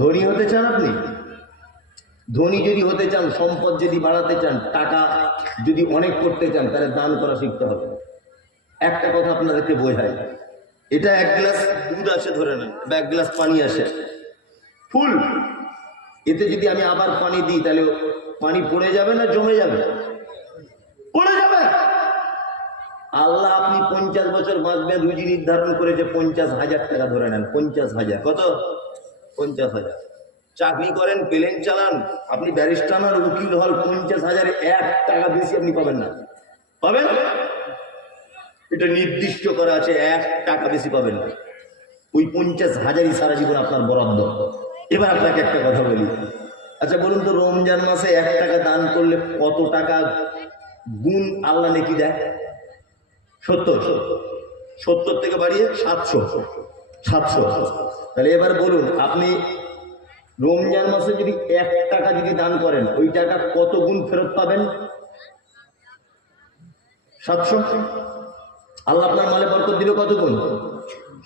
ধনী হতে চান আপনি? ধনী যদি হতে চান, সম্পদ যদি বাড়াতে চান, টাকা যদি অনেক করতে চান, তাহলে দান করা শিখতে হবে। একটা কথা আপনাদেরকে বোঝাই, এটা এক গ্লাস দুধ আছে ধরে নেন, বা এক গ্লাস পানি আছে ফুল, এতে যদি আমি আবার পানি দিই তাহলে পানি পড়ে যাবে না জমে যাবে? পড়ে যাবে। আল্লাহ আপনি 50 বছর বাঁচবেন রুজি নির্ধারণ করেছে 50,000 টাকা ধরে নেন, 50,000। কত? 50,000। চাকরি করেন, প্লেন চালান, আপনি ব্যারিস্টার হন, উকিল হল, 50,000 1 টাকা বেশি আপনি পাবেন না। পাবেন? এটা নির্দিষ্ট করা আছে, 1 টাকা বেশি পাবেন না। ওই 50,000ই সারা জীবন আপনার বরাদ্দ। এবার আপনাকে একটা কথা বলি, আচ্ছা বলুন তো, রমজান মাসে 1 টাকা দান করলে কত টাকা গুণ আল্লাহ নেকি দেয়? 70 থেকে বাড়িয়ে 700। তাহলে এবার বলুন, আপনি রমজান মাসে যদি 1 টাকা যদি দান করেন, ওই টাকা কত গুণ ফেরত পাবেন? 700। আল্লাহ আপনার মালে বরকত দিল কত গুণ?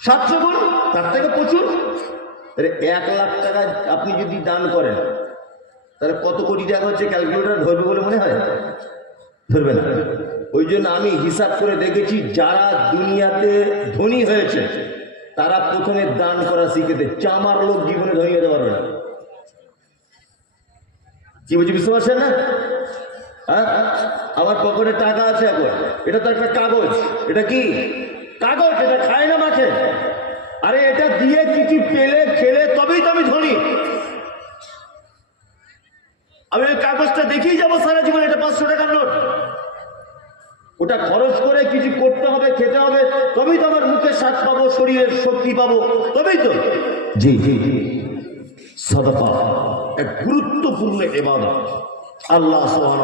700 গুণ। তার থেকে প্রচুর। 1 লাখ টাকা আপনি যদি দান করেন, তাহলে কত কোটি টাকা হচ্ছে? ক্যালকুলেটর ধরবে বলে মনে হয়? ধরবে না। ওই জন্য আমি হিসাব করে দেখেছি, যারা দুনিয়াতে ধনী হয়েছে তারা প্রথমে দান করা শিখেছে। চামার লোক জীবনে ধনী হতে পারবে না। কি বুঝি, বুঝতে পারছেন না? হ্যাঁ, আমার পকেটে টাকা আছে এখন, এটা তো একটা কাগজ। এটা কি কাগজ? এটা খায় না মাঠে। আরে এটা দিয়ে কিছু পেলে খেলে তবেই তো আমি ধনী। আমি ওই কাগজটা দেখেই যাবো সারা জীবন, এটা 500 টাকার নোট। ওটা খরচ করে কিছু করতে হবে, খেতে হবে, তবেই তো আমার মুখের স্বাদ পাবো, শরীরের শক্তি পাবো, তবেই তো। জি জি জি, সাদাকা এক গুরুত্বপূর্ণ ইবাদত। আল্লাহ সুবহানাহু